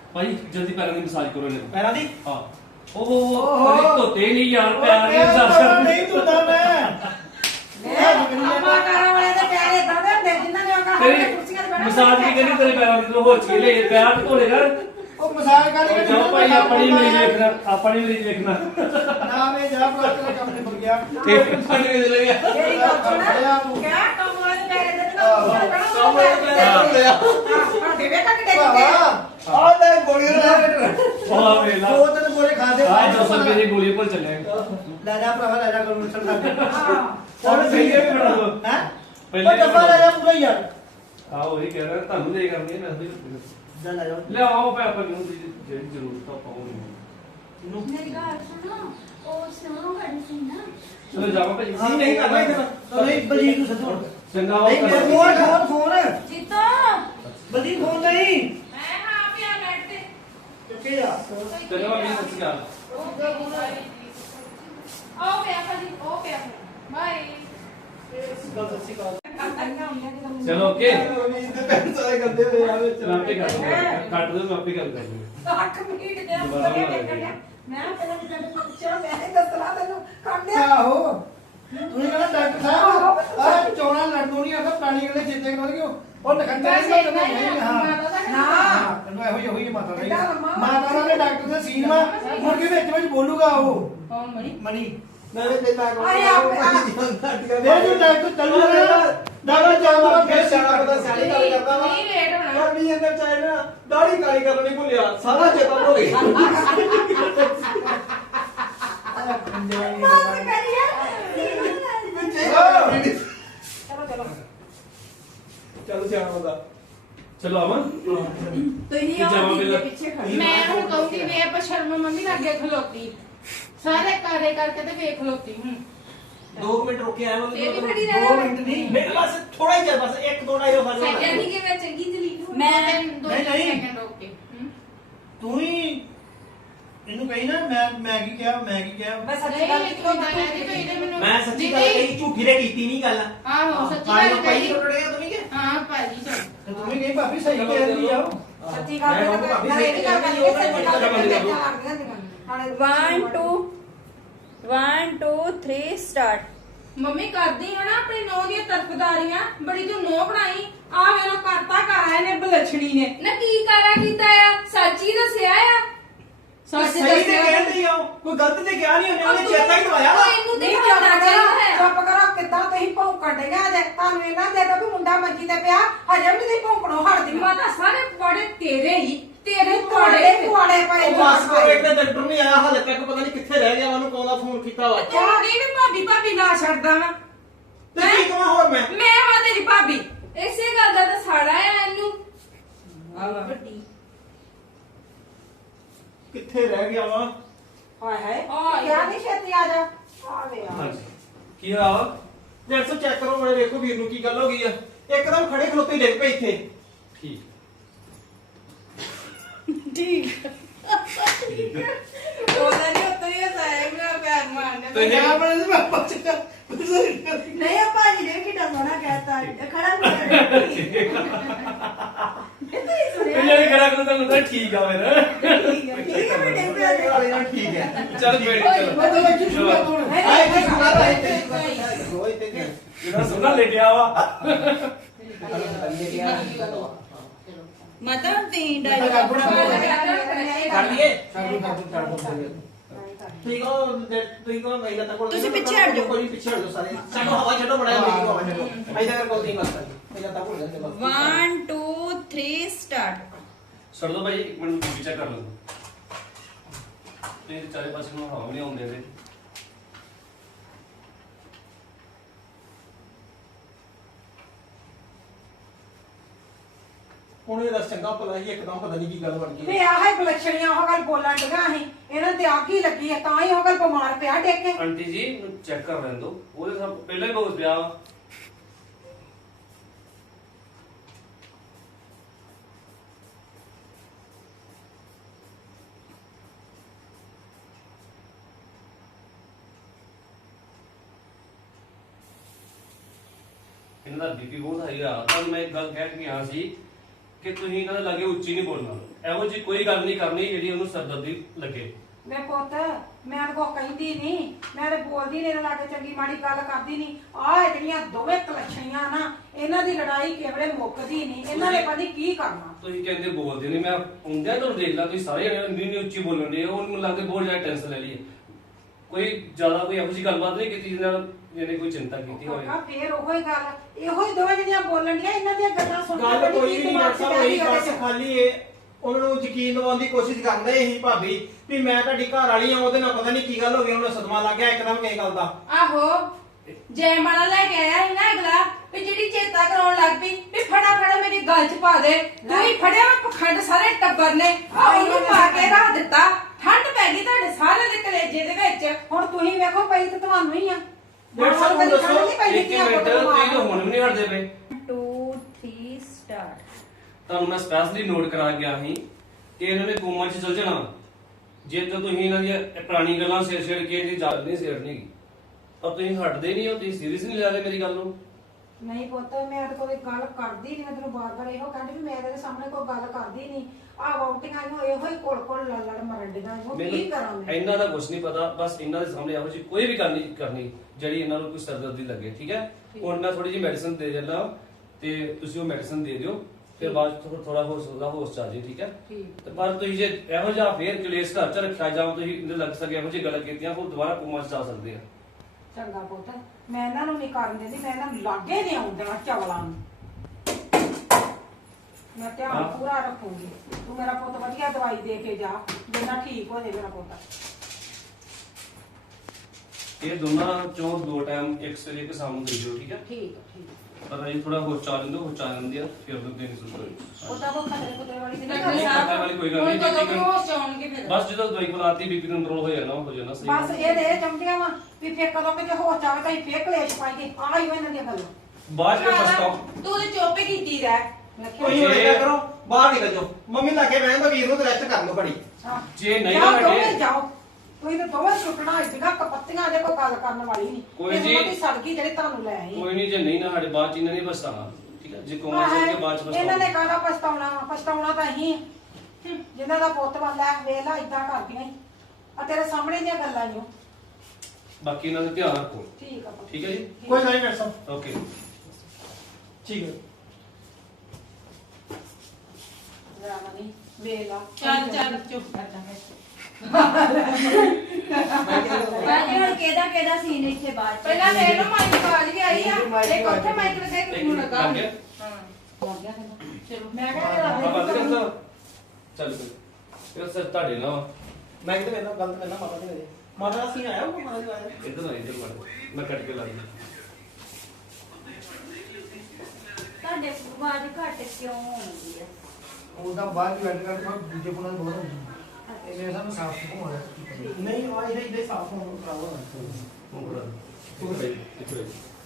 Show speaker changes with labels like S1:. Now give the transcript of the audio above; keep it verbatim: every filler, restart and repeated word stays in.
S1: ਭਾਈ ਜਲਦੀ ਪੈਰਾਂ ਦੀ ਮਸਾਜ ਕਰੋ ਇਹਨੇ
S2: ਪੈਰਾਂ ਦੀ
S1: ਹਾਂ ਉਹ ਉਹ ਧੋਤੇ ਨਹੀਂ ਯਾਰ ਪੈਰਾਂ ਦੀ ਮਸਾਜ ਕਰ
S2: ਨਹੀਂ ਧੋਦਾ ਮੈਂ
S3: ਆਪਾਂ ਕਰਾਂ ਵਾਲੇ ਦੇ ਪੈਰ ਇਦਾਂ ਦੇ ਹੁੰਦੇ ਜਿਨ੍ਹਾਂ ਨੇ ਉਹ
S1: ਤੇਰੀ
S3: ਕੁਰਸੀਆਂ ਤੇ ਬੈਠਾ
S1: ਮਸਾਜ ਵੀ ਕਰੀ ਤੇਰੇ ਪੈਰਾਂ ਦੀ ਹੋ ਚੀ ਲੈ ਪੈਰ ਧੋਲੇ ਕਰ
S2: ਉਹ ਮਸਾਜ ਕਰਕੇ
S1: ਜਾਓ ਭਾਈ ਆਪਣੀ ਮਰੀਜ਼ ਵੇਖਣਾ ਆਪਣੀ ਮਰੀਜ਼ ਵੇਖਣਾ
S2: ਨਾ ਮੈਂ ਜਾ ਪਲਾਸਟਰ ਦਾ ਕੰਮ ਨਿਬੜ ਗਿਆ
S1: ਤੇ ਸਾਡੇ ਦੇ ਲੈ ਗਿਆ
S3: ਜਿਹੜੀ ਗੱਲ ਸੁਣ ਕਿਆ ਕੰਮ ਵਾਲੇ ਦੇ ਪੈਰ ਇਦਾਂ ਨਾ ਕੰਮ ਵਾਲੇ ਦੇ ਪੈਰ ਹੁੰਦੇ ਆ ਹਾਂ ਦੇਵੇ ਕੱਟ ਦੇ
S2: ਆਹ ਲੈ ਗੋਲੀਆਂ ਲੈ
S1: ਉਹ ਵੇਲਾ
S2: ਦੋ ਤਿੰਨ ਗੋਲੇ ਖਾ ਦੇ
S1: ਆ ਦੋ ਸੌ ਰੁਪਏ ਦੀ ਗੋਲੀ ਭੁੱਲ ਚੱਲੇ
S2: ਲੈ ਜਾ ਭਰਾਵਾ ਲੈ ਜਾ ਗੋਲੀ ਸਰਕਾਰ
S3: ਹਾਂ
S1: ਹੁਣ ਸਹੀ ਹੈ ਵੀ ਬਣਾ ਦੋ
S2: ਹੈ
S1: ਪਹਿਲੇ
S2: ਉਹ ਡੱਬਾ ਲੈ ਜਾ ਪੂਰਾ ਯਾਰ
S1: ਆ ਉਹ ਹੀ ਕਹਿ ਰਿਹਾ ਤੁਹਾਨੂੰ ਦੇ ਕਰਨੀ ਹੈ ਮੈਂ
S2: ਜਾ ਲੈ ਜਾ
S1: ਲੈ ਆਓ ਪੈ ਆਪਾਂ ਨੂੰ ਜਿਹੜੀ ਜ਼ਰੂਰਤ ਆ ਪਾਉਣੀ
S4: ਮੇਰੀ ਗੱਲ ਸੁਣੋ ਉਹ ਸੁਣੋ ਗੱਲ ਸੀ ਨਾ
S1: ਚਲੋ ਜਾਵਾ ਭਾਈ
S2: ਹਾਂ ਨਹੀਂ ਕਰਨਾ ਇਧਰ ਨਹੀਂ ਬਲਜੀਤ ਨੂੰ ਸੱਦੋ
S1: ਚੰਗਾ ਉਹ
S2: ਨਹੀਂ ਮੇਰੇ phone phone phone
S3: Jeeto
S2: Baljeet phone ਨਹੀਂ
S3: ਮੈਂ ਹਾਂ ਪਿਆ ਬੈਠ ਤੇ
S2: ਚੁੱਕੇ ਜਾ
S1: ਚੰਗਾ ਮੈਂ ਸੱਚ ਗੱਲ
S3: ਆਓ ਪਿਆ ਭਾਜੀ ਉਹ ਪਿਆ ਬਾਏ
S2: ਗੱਲ ਸੱਚੀ ਗੱਲ
S1: ਚਲੋ ਓਕੇ
S2: ਸਾਰੇ ਗੰਦੇ ਹੋਏ ਆਵੇ
S1: ਚਲ ਆਪੇ ਕਰ ਦੂੰਗਾ ਕੱਟ ਦੋ ਮੈਂ ਆਪੇ ਗੱਲ ਕਰ ਦੂੰਗਾ
S3: ਅੱਖ ਮੀਟ ਦੇ
S1: ਦੁਬਾਰਾ
S3: ਵਧੀਆ
S1: ਬਣਾ
S3: ਦੇਖਣ
S1: ਲਈ।
S3: ਡਿਆ। ਮੈਂ ਪਹਿਲਾਂ ਕਿ ਤੈਨੂੰ ਪੁੱਛਿਆ ਮੈਂ ਹੀ ਦੱਸਣਾ ਤੈਨੂੰ ਕਰ ਲਿਆ
S2: ਆਹੋ ਤੂੰ ਕਹਿੰਦਾ ਡਾਕਟਰ ਸਾਹਿਬ ਆ ਚੋਣਾ ਲੜਨੋਂ ਨਹੀਂ ਆਖਾ ਪ੍ਰਾਣੀ ਗੱਲੇ ਚੇਤੇ ਕਰ ਲਿਓ ਉਹ ਨਖੰਡਾ ਨਹੀਂ ਕਰਦਾ ਨਹੀਂ ਹਾਂ
S3: ਨਾ
S2: ਤੈਨੂੰ ਇਹੋ ਜਿਹੀ ਹੋਈ ਮਾਤਾ ਰਹੀ
S3: ਕਿੱਦਾਂ ਲੰਮਾ?
S2: ਮਾਤਾ ਦਾ ਡਾਕਟਰ ਦਾ ਸੀਨ ਵਾ ਮੁੜ ਕੇ ਵਿੱਚ ਵਿੱਚ ਬੋਲੂਗਾ ਉਹ
S3: ਕੌਣ ਮਣੀ
S2: ਮਨੀ
S5: ਮੈਂ ਵੀ ਤੇਰਾ
S3: ਆਏ ਆਪ-
S2: ਇਹ ਜੋ ਡਾਕਟਰ ਚੱਲੂ ਡਾਕਟਰ ਜਾਊਗਾ
S5: ਫਿਰ ਸਿਆਣਾ ਪਤਾ ਸਿਆਣੀ ਗੱਲ ਕਰਦਾ ਵਾ
S3: ਨਹੀਂ ਲੇਟ ਹੋਣਾ
S5: ਯਾਰ ਵੀ ਅੰਦਰ ਚਾਹੇ ਨਾ ਦਾੜੀ ਕਾਲੀ ਕਰਨੀ ਨਹੀਂ ਭੁੱਲਿਆ ਸਾਰਾ ਚੇਤਾ ਭੁੱਲ ਗਿਆ
S3: ਬਸ ਕਰੀਏ ਚਲੋ ਚਲੋ
S5: ਚਲ ਸਿਆਣਾ ਬੰਦਾ
S1: ਚਲੋ ਆਵਾਂ
S3: ਤੁਸੀਂ
S1: ਜਾਵਾਂ
S3: ਆਓ
S1: ਪਹਿਲਾਂ।
S3: ਪਿੱਛੇ ਖੜੇ
S6: ਮੈਂ ਹੁਣ ਕਹੂੰਗੀ ਵੇ ਆਪਾਂ ਸ਼ਰਮ ਮੰਮੀ ਲਾਗੇ ਖਲੋਤੀ ਸਾਰੇ ਕਾਰੇ ਕਰਕੇ ਤੇ ਵੇਖ ਖਲੋਤੀ ਹੁਣ
S5: ਦੋ ਮਿੰਟ ਰੁਕੇ ਆਇਆ ਮੈਂ
S3: ਇਹ ਵੀ ਖੜੀ
S2: ਦੋ
S3: ਰਹਿ
S2: ਮਿੰਟ ਨਹੀਂ
S5: ਮੇਰੇ ਬਸ ਥੋੜਾ ਹੀ ਚਿਰ ਬਸ ਇੱਕ ਦੋ ਡਾਇਲੌਗ ਫੜ
S6: ਸੈਕਿੰਡ
S5: ਲਓ
S6: ਹੀ ਕਿ ਮੈਂ ਚੰਗੀ ਚਲੀ
S3: ਮੈਂ-
S6: ਮੈਂ ਦੋ
S2: ਨਹੀਂ, ਨਹੀਂ।
S6: ਸੈਕਿੰਡ ਰੋਕ ਕੇ ਹੂੰ।
S2: ਤੂੰ ਹੀ ਇਹਨੂੰ ਕਹੀ ਨਾ ਮੈਂ ਮੈਂ ਕੀ ਕਿਹਾ ਮੈਂ ਕੀ ਕਿਹਾ
S3: ਮੈਂ ਸੱਚੀ
S6: ਨਹੀਂ
S3: ਗੱਲ
S6: ਮੈਂ ਕਿਉਂ ਦੱਸਿਆ ਸੀ ਤੇ ਇਹਨੇ ਮੈਨੂੰ
S5: ਮੈਂ ਸੱਚੀ ਗੱਲ
S6: ਦੀਦੀ,
S5: ਕਹੀ ਝੂਠੀ ਰੇ ਕੀਤੀ ਨਹੀਂ ਗੱਲ
S6: ਆਹੋ ਸੱਚੀ
S5: ਭਾਈ
S6: ਗੱਲ
S5: ਭਾਈ
S6: ਕਹੀ
S5: ਟੁੱਟ ਗਿਆ ਤੁਸੀਂ ਕਿ
S6: ਹਾਂ ਭਾਜੀ ਚਲ
S2: ਤੇ ਤੂੰ ਵੀ ਕਹੀ ਭਾਬੀ ਸਹੀ ਕਹਿ ਰਹੀ ਆ ਉਹ
S3: ਸੱਚੀ ਗੱਲ
S5: ਮੈਂ
S3: ਹੈ
S5: ਕਹੂੰ ਭਾਬੀ
S3: ਮੈਂ
S5: ਸਹੀ
S3: ਇਹ ਗੱਲ
S5: ਕਹਿ
S3: ਕਰਨੀ
S5: ਰਹੀ
S3: ਸੱਚੀ ਗੱਲ
S1: ਹੈ,
S3: ਕਰਨੀ
S1: ਮੈਂ
S3: ਲੱਗਦੀਆਂ ਨੇ
S7: One, two, one, two, three, start.
S6: Mummy ਕਰਦੀ ਹੋ ਨਾ ਆਪਣੀ ਨੋਹ ਦੀਆਂ ਤਰਫਦਾਰੀਆਂ ਬੜੀ ਤੂੰ ਨੋਹ ਬਣਾਈ ਆ ਵੇਲੋ ਕਰਤਾ ਕਰ ਆਏ ਨੇ ਬਲਛਣੀ ਨੇ
S4: ਨਾ ਕੀ ਕਰਾ ਕੀਤਾ ਆ ਸੱਚੀ ਦੱਸਿਆ ਆ
S6: ਸੱਚ
S5: ਸਹੀ ਤੇ
S6: ਦੱਸਿਆ
S5: ਕਹਿੰਦੀ ਆ ਉਹ। ਕੋਈ ਗਲਤ ਤੇ ਕਿਹਾ ਨਹੀਂ ਉਹਨੇ ਉਹਨੇ ਚੇਤਾ ਹੀ ਦਵਾਇਆ ਵਾ
S4: ਇਹਨੂੰ ਤੇ
S3: ਨਹੀਂ
S4: ਪਤਾ
S3: ਚੁੱਪ
S4: ਚਾਹੀਦਾ
S3: ਕਰੋ
S4: ਹੈ
S3: ਚੁੱਪ ਕਰੋ ਕਿੱਦਾਂ ਤੁਸੀਂ ਭੌਂਕਣ ਡਈਆਂ ਜੇ ਤੁਹਾਨੂੰ ਇਹਨਾਂ ਦੇ ਤਾਂ ਵੀ ਮੁੰਡਾ ਮੰਜੀ ਤੇ ਪਿਆ ਹਜੇ ਵੀ ਤੁਸੀਂ ਭੌਂਕਣੋਂ ਹਟਦੀ
S6: ਮਾਤਾ ਸਾਰੇ ਪਵਾੜੇ ਤੇਰੇ ਹੀ ਤੇਰੇ
S3: ਤੇਰੇ
S6: ਪਵਾੜੇ
S3: ਤੁਹਾਡੇ ਪੁਆੜੇ ਪਏ
S5: ਉਹ ਬਸ ਕਰੋ ਇੱਕ ਤਾਂ ਡਾਕਟਰ ਨਹੀਂ ਆਇਆ ਹਾਲੇ ਤੱਕ ਪਤਾ ਨਹੀਂ ਕਿੱਥੇ ਰਹਿ ਗਿਆ ਉਹਨੂੰ ਕੌਣ ਦਾ ਫੋਨ ਕੀਤਾ ਵਾ
S6: ਤੂੰ ਨਹੀਂ ਵੀ ਭਾਬੀ ਭਾਬੀ ਨਾ ਛੱਡਦਾ ਵਾ
S5: ਤੇ ਕੀ ਕਹਾਂ ਹੋਰ ਮੈਂ
S6: ਮੈਂ ਹਾਂ ਤੇਰੀ ਭਾਬੀ
S4: ਇਸੇ ਗੱਲ ਦਾ ਤਾਂ ਸਾੜਾ ਆ ਇਹਨੂੰ
S3: ਵੱਡੀ
S5: ਕਿੱਥੇ ਰਹਿ ਗਿਆ ਵਾ
S3: ਹਾਏ ਹਾਏ
S4: ਹਾਏ।
S3: ਕਿਆ ਨਹੀਂ ਛੇਤੀ ਆ ਜਾ ਆਵੇ ਆ
S1: ਹਾਂਜੀ ਕੀ ਹਾਲ
S5: ਜੈਸੋ ਚੈੱਕ ਕਰੋ ਮੇਰੇ ਵੇਖੋ ਵੀਰ ਨੂੰ ਕੀ ਗੱਲ ਹੋ ਗਈ ਆ ਇੱਕਦਮ ਖੜੇ ਖਲੋਤੇ ਹੀ ਡਿੱਗ ਪਏ ਇੱਥੇ
S1: ਠੀਕ
S3: ਉਹਦਾ ਨਹੀਂ ਉਤਰੀ ਸਾਇਬ ਨਾ ਪੈਰ ਮਾਰਨੇ
S1: ਤੇ
S2: ਮੈਂ ਆਪਣੇ ਸੀ ਮੈਂ ਪੁੱਛ ਗਿਆ
S3: ਨਹੀਂ ਆ ਭਾਜੀ ਨੇ ਕਿੱਡਾ ਸੋਹਣਾ ਕਹਿਤਾ ਖੜਾ ਨਹੀਂ
S1: ਪਹਿਲਾਂ ਵੀ ਕਰਾ ਕਰੋ ਤੁਹਾਨੂੰ ਤਾਂ ਠੀਕ ਆ ਮੇਰਾ
S5: ਵਾਲੇ ਨਾਲ ਠੀਕ ਹੈ
S1: ਚੱਲ ਬੇੜੀ ਚਲੋ
S2: ਮੈਂ ਤਾਂ ਲੱਗੀ ਸ਼ੁਰੂ ਕਰ ਦੂੰ
S5: ਆਏ ਤੇ ਸੁਣਾ ਰਹੇ ਤੇ ਰੋਈ ਤੇ ਗਿਆ
S1: ਜਿਹੜਾ ਸੁਣਾ ਲੈ ਕੇ ਆਵਾ
S7: ਮਤਲਬ तीन
S2: ਕਰ
S7: डायलॉग
S2: ਦੂੰ
S5: ਕਰ ਲਈਏ
S2: ਕਰ ਦੂੰ ਕਰ ਦੂੰ
S5: ਤੁਸੀਂ ਕੋ ਤੁਸੀਂ ਕੋ ਮਹਿਲਾ ਤੱਕ
S7: ਤੁਸੀਂ ਪਿੱਛੇ ਹਟ ਜਾਓ।
S5: ਕੋਈ ਪਿੱਛੇ ਹਟ ਜਾਓ ਸਾਰੇ ਸਾਨੂੰ ਹਵਾ ਛੱਡੋ ਬੜਾ ਮੇਰੀ ਹਵਾ ਛੱਡੋ ਐਦਾਂ ਕਰ ਕੋਈ ਨਹੀਂ ਬਸ ਮਹਿਲਾ ਤੱਕ ਹੋ ਜਾਂਦੇ ਬਸ
S7: One, two, three, start.
S1: ਛੱਡ ਦੋ ਭਾਈ ਇੱਕ ਮਿੰਟ ਬੀਬੀ ਚੈੱਕ ਕਰ ਲਓ ਤੇ ਚਾਰੇ ਪਾਸੇ ਨੂੰ ਹਵਾ ਨਹੀਂ ਆਉਂਦੇ ਇਹਦੇ
S5: ਹੁਣ ਇਹ ਰਸ ਚੰਗਾ ਭਲਾ ਹੀ ਇੱਕਦਮ ਪਤਾ ਨਹੀਂ ਕੀ ਗੱਲ ਬਣ ਗਈ
S3: ਵੀ ਆਹ ਹੀ ਬਲਛਣੀਆਂ ਉਹ ਗੱਲ ਬੋਲਣ ਡੀਆਂ ਅਸੀਂ ਇਹਨਾਂ ਤੇ ਅੱਗ ਹੀ ਲੱਗੀ ਹੈ ਤਾਂ ਹੀ ਉਹ ਗੱਲ ਬਿਮਾਰ ਪਿਆ ਡੇਕ ਕੇ
S1: ਆਂਟੀ ਜੀ ਚੈੱਕ ਕਰ ਲੈਣ ਦੋ ਉਹਦੇ ਸਭ ਪਹਿਲਾਂ ਹੀ ਬਹੁਤ ਪਿਆ ਵਾ ਇਹਨਾਂ ਦਾ ਬੀਪੀ ਬਹੁਤ ਹਾਈ ਆ ਤੁਹਾਨੂੰ ਮੈਂ ਇੱਕ ਗੱਲ ਕਹਿ ਕੇ ਗਿਆ ਸੀ ਕਿ ਤੁਸੀਂ ਇਹਨਾਂ ਦੇ ਲਾਗੇ ਉੱਚੀ ਨਹੀਂ ਬੋਲਣਾ ਇਹੋ ਜਿਹੀ ਕੋਈ ਗੱਲ ਨਹੀਂ ਕਰਨੀ ਜਿਹੜੀ ਉਹਨੂੰ ਸਰਦਰਦੀ ਲੱਗੇ।
S3: ਮੈਂ ਪੁੱਤ ਮੈਂ ਤਾਂ ਕੋ ਕਹਿੰਦੀ ਨਹੀਂ, ਮੈਂ ਤਾਂ ਬੋਲਦੀ ਨਹੀਂ, ਲਾਗੇ ਚੰਗੀ ਮਾੜੀ ਗੱਲ ਕਰਦੀ ਨਹੀਂ। ਆਹ ਜਿਹੜੀਆਂ ਦੋਵੇਂ ਕਲਛਣੀਆਂ ਨਾ, ਇਹਨਾਂ ਦੀ ਲੜਾਈ ਕਿਵੜੇ ਮੁੱਕਦੀ ਨਹੀਂ, ਇਹਨਾਂ ਨੇ ਪਤਾ ਨੀ ਕੀ ਕਰਨਾ।
S1: ਤੁਸੀਂ ਕਹਿੰਦੇ ਬੋਲਦੇ ਨਹੀਂ, ਮੈਂ ਹੁੰਦਿਆਂ ਤੁਹਾਨੂੰ ਦੇਖ ਲਾ ਤੁਸੀਂ ਸਾਰੇ ਜਣੇ ਇੰਨੀ ਇੰਨੀ ਉੱਚੀ ਬੋਲਣ ਦੇ, ਉਹ ਮੈਨੂੰ ਲੱਗਦਾ ਬਹੁਤ ਜ਼ਿਆਦਾ ਟੈਨਸ਼ਨ ਲੈ ਲਈ ਹੈ। ਕੋਈ ਜ਼ਿਆਦਾ ਕੋਈ ਇਹੋ ਜਿਹੀ ਗੱਲਬਾਤ ਨਹੀਂ ਕੀਤੀ ਜਿਹਦੇ ਨਾਲ ਜਿਹਨੇ ਕੋਈ ਚਿੰਤਾ ਕੀਤੀ ਹੋਵੇ।
S3: ਆ ਫੇਰ ਉਹੋ ਹੀ ਗੱਲ, ਇਹੋ ਹੀ ਦੋਵੇਂ ਜਿਹੜੀਆਂ ਬੋਲਣ ਡੀਆਂ, ਇਹਨਾਂ ਦੀਆਂ ਗੱਲਾਂ ਸੁਣ ਕੇ
S5: ਗੱਲ
S3: ਪਤਾ ਨੀ
S5: ਕੋਈ
S3: ਕੀ
S5: ਨਹੀਂ
S3: ਦਿਮਾਗ 'ਚ
S5: ਡਾਕਟਰ ਸਾਹਿਬ,
S3: ਪੈ
S5: ਉਹੀ
S3: ਗਈ
S5: ਬਸ ਖਾਲੀ ਇਹ ਉਹਨਾਂ ਨੂੰ ਯਕੀਨ ਦਿਵਾਉਣ ਦੀ ਕੋਸ਼ਿਸ਼ ਕਰਦੇ ਸੀ ਭਾਬੀ ਵੀ ਮੈਂ ਤੁਹਾਡੀ ਘਰ ਵਾਲੀ ਆ, ਉਹਦੇ ਨਾਲ ਪਤਾ ਨਹੀਂ ਕੀ ਗੱਲ ਹੋ ਗਈ, ਉਹਨੂੰ ਸਦਮਾ ਲੱਗ ਗਿਆ ਇੱਕਦਮ ਕਿਸੇ ਗੱਲ ਦਾ।
S6: ਆਹੋ ਜੈ ਮਾਲਾ ਲੈ ਕੇ ਆਇਆ ਸੀ ਨਾ ਅਗਲਾ, ਵੀ ਜਿਹੜੀ ਚੇਤਾ ਕਰਾਉਣ ਲੱਗ ਪਈ ਵੀ ਫੜਾ ਫੜਾ ਮੇਰੀ ਗੱਲ 'ਚ ਪਾ ਦੇ। ਤੂੰ ਹੀ ਫੜਿਆ ਵਾ ਪਖੰਡ ਸਾਰੇ ਟੱਬਰ ਨੇ, ਆ ਉਹਨੂੰ ਪਾ ਕੇ ਰੱਖ ਦਿੱਤਾ। ਠੰਡ ਪੈ ਗਈ ਤੁਹਾਡੇ ਸਾਰਿਆਂ ਦੇ ਕਲੇਜੇ ਦੇ ਵਿੱਚ।
S3: ਹੁਣ ਤੁਸੀਂ ਵੇਖੋ ਪਈ ਤਾਂ ਤੁਹਾਨੂੰ ਹੀ ਆ।
S5: ਡਾਕਟਰ ਸਾਹਿਬ ਨੂੰ ਦੱਸੋ,
S1: ਇੱਕ ਮਿੰਟ ਤੁਸੀਂ ਤਾਂ ਹੁਣ ਵੀ ਨਹੀਂ ਹਟਦੇ ਪਏ।
S7: two three start
S1: ਤੁਹਾਨੂੰ ਮੈਂ ਸਪੈਸ਼ਲੀ ਨੋਟ ਕਰਾ ਗਿਆ ਸੀ ਕਿ ਇਹਨਾਂ ਨੇ ਕੋਮਾ 'ਚ ਚਲ ਜਾਣਾ ਜੇ ਤਾਂ ਤੁਸੀਂ ਇਹਨਾਂ ਦੀਆਂ ਇਹ ਪੁਰਾਣੀ ਗੱਲਾਂ ਸਿਰ ਛੇੜ ਕੇ ਇਹਦੀ ਯਾਦ ਨਹੀਂ ਛੇੜਨੀ। ਪਰ ਤੁਸੀਂ ਹਟਦੇ ਨਹੀਂ ਹੋ, ਤੁਸੀਂ ਸੀਰੀਅਸ ਨਹੀਂ ਲੈ ਰਹੇ ਮੇਰੀ ਗੱਲ ਨੂੰ।
S3: ਨਹੀਂ ਪੁੱਤ ਮੈਂ ਤਾਂ ਕੋਈ ਗੱਲ ਕਰਦੀ ਨਹੀਂ, ਮੈਂ ਤੈਨੂੰ ਬਾਰ-ਬਾਰ ਇਹੋ ਕਹਿੰਦੀ ਵੀ ਮੈਂ ਤੇਰੇ ਸਾਹਮਣੇ ਕੋਈ ਗੱਲ ਕਰਦੀ ਨਹੀਂ। ਆ ਵੋਟਿੰਗਾਂ ਨੂੰ ਇਹੋ ਹੀ ਕੋਲ-ਕੋਲ ਲੜ ਮਰਨ ਡੀਆਂ, ਉਹ ਕੀ ਕਰਾਂ ਮੈਂ।
S1: ਇਹਨਾਂ ਦਾ ਕੁਝ ਨਹੀਂ ਪਤਾ, ਬਸ ਇਹਨਾਂ ਦੇ ਸਾਹਮਣੇ ਇਹੋ ਜਿਹੀ ਕੋਈ ਵੀ ਗੱਲ ਨਹੀਂ ਕਰਨੀ ਜਿਹੜੀ ਇਹਨਾਂ ਨੂੰ ਕੋਈ ਸਰਦਰਦੀ ਲੱਗੇ, ਠੀਕ ਹੈ। ਹੁਣ ਮੈਂ ਥੋੜੀ ਜਿਹੀ ਮੈਡੀਸਨ ਦੇ ਦਿੰਦਾ ਤੇ ਤੁਸੀਂ ਉਹ ਮੈਡੀਸਨ ਦੇ ਦਿਓ, ਫਿਰ ਬਾਅਦ ਥੋੜਾ ਥੋੜਾ ਹੋਸ਼ ਦਾ ਹੋਸ਼ ਚ ਆ ਜੇ, ਠੀਕ ਹੈ। ਤੇ ਪਰ ਤੁਸੀਂ ਜੇ ਇਹੋ ਜਿਹਾ ਫੇਰ ਕਲੇਸ਼ ਘਰ ਚ ਰੱਖਿਆ ਜਾਓ, ਤੁਸੀਂ ਇਹਦੇ ਲੱਗ ਸਕੇ ਇਹੋ ਜਿਹੀ ਗੱਲ ਕੀਤੀਆਂ ਉਹ ਦੁਬਾਰਾ ਕੋਮਾ ਚ ਜਾ ਸਕਦੇ ਆ।
S3: ਚੰਗਾ ਪੁੱਤ, ਮੈਂ ਇਹਨਾਂ ਨੂੰ ਨਹੀਂ ਕਰਨ ਦਿੰਦੀ, ਮੈਂ ਇਹਨਾਂ ਨੂੰ ਲਾਗੇ ਨਹੀਂ ਆਉਣ ਦੇਣਾ ਚਵਲਾਂ ਨੂੰ। ਮੈਂ ਧਿਆਨ
S1: ਹਾਂ।
S3: ਪੂਰਾ ਰੱਖੂੰਗੀ। ਤੂੰ ਮੇਰਾ ਪੁੱਤ ਵਧੀਆ ਦਵਾਈ ਦੇ ਕੇ ਜਾ, ਜਿੰਨਾ ਠੀਕ ਹੋ ਜਾਏ ਮੇਰਾ ਪੁੱਤ।
S1: ਇਹ ਦੋਨਾਂ ਚੋਂ ਦੋ ਟਾਈਮ ਇੱਕ ਸਵੇਰੇ ਇੱਕ ਸ਼ਾਮ ਨੂੰ ਦੇ ਦਿਓ, ਠੀਕ ਹੈ।
S3: ਠੀਕ ਆ, ਠੀਕ
S1: ਪਰ ਇਹ ਥੋੜਾ ਹੋਸ਼ ਚ ਆ ਜਾਂਦੇ ਹੋ, ਚ ਆ ਜਾਂਦੀ ਆ ਫਿਰ ਉਹ ਦੇਣੀ ਸ਼ੁਰੂ ਕਰੋ।
S3: ਉਹਦਾ ਕੋ ਖਤਰੇ ਖਤਰੇ ਵਾਲੀ ਨਹੀਂ
S6: ਡਾਕਟਰ
S3: ਗੱਲ।
S6: ਸਾਹਿਬ
S1: ਵਾਲੀ ਕੋਈ ਗੱਲ
S6: ਹੁਣ
S1: ਨਹੀਂ,
S6: ਕਦੋਂ
S1: ਜਿਹੜੀ
S6: ਕੁ ਹੋਸ਼ 'ਚ ਆਉਣਗੇ ਫਿਰ?
S1: ਬਸ ਜਦੋਂ ਦਵਾਈ ਖਿਲਾਤੀ ਬੀਪੀ ਕੰਟਰੋਲ ਹੋ ਜਾਣਾ ਹੋ ਜਾਣਾ ਸਹੀ।
S3: ਬਸ ਇਹ ਦੇ ਚਮਟੀਆਂ ਵਾ ਵੀ ਫੇਰ ਕਦੋਂ ਕਿ ਜੇ ਹੋ ਜਾਵੇ ਤਾਂ ਇਹ ਫੇਰ ਕਲੇਸ਼ ਪਾਈਏ। ਆ ਹੀ ਇਹਨਾਂ ਦੀਆਂ ਗੱਲਾਂ।
S1: ਬਾਅਦ ਵਿੱਚ ਪਛਤਾਓ।
S6: ਤੂੰ ਤੇ ਚੁੱਪ ਹੀ ਕੀਤੀ ਰਹਿ।
S3: ਮੈਂ
S5: ਕੋਈ
S3: ਕਿਹਾ
S5: ਹੋਰ ਕਿਆ ਕਰੋ, ਬਾਹਰ ਨਿਕਲ ਜਾਓ, ਮੰਮੀ ਲੱਗੇ ਬਹਿਣ ਦੋ, ਵੀਰ ਨੂੰ ਤੇ ਰੈਸਟ ਕਰ ਲਓ ਬੜੀ।
S3: ਹਾਂ।
S1: ਜੇ ਨਹੀਂ
S3: ਜਾਓ,
S1: ਨਾ
S3: ਦੋਵੇਂ
S1: ਹਟੇ
S3: ਜਾਓ। ਤੁਸੀਂ ਤਾਂ ਦੋਵੇਂ ਸੁੱਟਣਾ ਇਦਾਂ ਕਪੱਤੀਆਂ ਜੇ ਕੋਈ ਗੱਲ ਕਰਨ ਵਾਲੀ ਨਹੀਂ।
S1: ਕੋਈ
S3: ਇਹ
S1: ਜੀ।
S3: ਮੋਟੀ ਸੜਕੀ ਜਿਹੜੀ ਤੁਹਾਨੂੰ ਲੈ ਆਈ।
S1: ਕੋਈ ਨਹੀਂ, ਜੇ ਨਹੀਂ ਨਾ ਸਾਡੇ ਬਾਅਦ ਚ ਇਹਨਾਂ ਨੇ ਪਛਤਾਣਾ, ਠੀਕ ਹੈ। ਜੇ ਕੋਮਾ
S3: ਆਹ,
S1: ਚ ਕੇ ਬਾਅਦ ਚ
S3: ਇਹਨਾਂ ਨੇ
S1: ਪਛਤਾਓ।
S3: ਕਾਹਦਾ ਪਛਤਾਉਣਾ ਵਾ? ਪਛਤਾਉਣਾ ਤਾਂ ਅਸੀਂ ਆ। ਜਿਨ੍ਹਾਂ ਦਾ ਪੁੱਤ ਬੰਦਾ ਵੇਲਾ ਇਦਾਂ ਕਰਦੀਆਂ ਹੀ ਆ, ਤੇਰੇ ਸਾਹਮਣੇ ਦੀਆਂ ਗੱਲਾਂ ਹੀ ਓ।
S1: ਬਾਕੀ ਇਹਨਾਂ ਦਾ ਧਿਆਨ ਰੱਖੋ,
S3: ਠੀਕ ਆ ਪੁੱਤ।
S1: ਠੀਕ ਹੈ ਜੀ।
S2: ਕੋਈ ਗੱਲ ਨਹੀਂ ਡਾਕਟਰ ਸਾਹਿਬ।
S1: ਓਕੇ
S5: ਠੀਕ ਹੈ।
S3: ਰਾਮਨੀ ਵੇਲਾ
S6: ਚੱਲ ਚੱਲ ਚੁੱਪ ਕਰ ਜਾ।
S7: ਬਾਜੀ ਹੁਣ ਕਿਹਦਾ ਕਿਹਦਾ ਸੀਨ ਇੱਥੇ ਬਾਅਦ ਚ?
S6: ਪਹਿਲਾਂ ਵੇਖ ਲਓ ਮਾਈਕ ਬਾਜ ਕੇ ਆਈ ਆ, ਇੱਕ ਉੱਥੇ ਮਾਈਕ ਲੱਗਾ ਇੱਕ ਨੂੰ ਲੱਗਾ।
S1: ਲੱਗ ਗਿਆ?
S6: ਹਾਂ
S3: ਲੱਗ ਗਿਆ ਤੈਨੂੰ?
S6: ਚਲੋ
S3: ਮੈਂ
S1: ਆ
S3: ਕਹਿੰਦਾ
S1: ਬੰਦ ਕਰ ਦੋ। ਚੱਲ ਕੋਈ ਫਿਰ ਸਰ ਤੁਹਾਡੇ ਨਾਲ
S5: ਮੈਂ ਕਿਤੇ ਮੇਰੇ ਨਾਲ ਗੱਲ ਕਰਨਾ ਮਾਤਾ ਜੀ ਨੇ। ਮਾਤਾ ਦਾ ਸੀਨ ਆਇਆ ਉਹ ਮਾਤਾ ਜੀ ਆਇਆ।
S1: ਇੱਧਰ ਨਾ ਇੱਧਰ ਵੜ, ਮੈਂ ਕੱਟ ਕੇ ਲਾ ਦਿੰਦਾ।
S7: ਤੁਹਾਡੇ ਆਵਾਜ਼ ਘੱਟ ਕਿਉਂ ਆਉਂਦੀ ਹੈ?
S2: ਉਹਦਾ ਬਾਅਦ ਵੀ ਐਡ ਕਰ ਥੋੜਾ ਦੂਜੇ ਕੋਲ ਬਹੁਤ ਹੁੰਦੀ ਇਹ ਮੇਰੇ ਸਾਨੂੰ ਸਾਫ ਸੁਥਰਾ ਹੋ ਰਿਹਾ।
S5: ਨਹੀਂ ਆਵਾਜ਼ ਇਹਦੇ ਸਾਫ ਹੋਣ ਖਰਾਬ ਹੋਣਾ।
S1: ਹੁਣ ਬੜਾ ਇੱਧਰ ਆਈ, ਇੱਧਰ ਆਈ।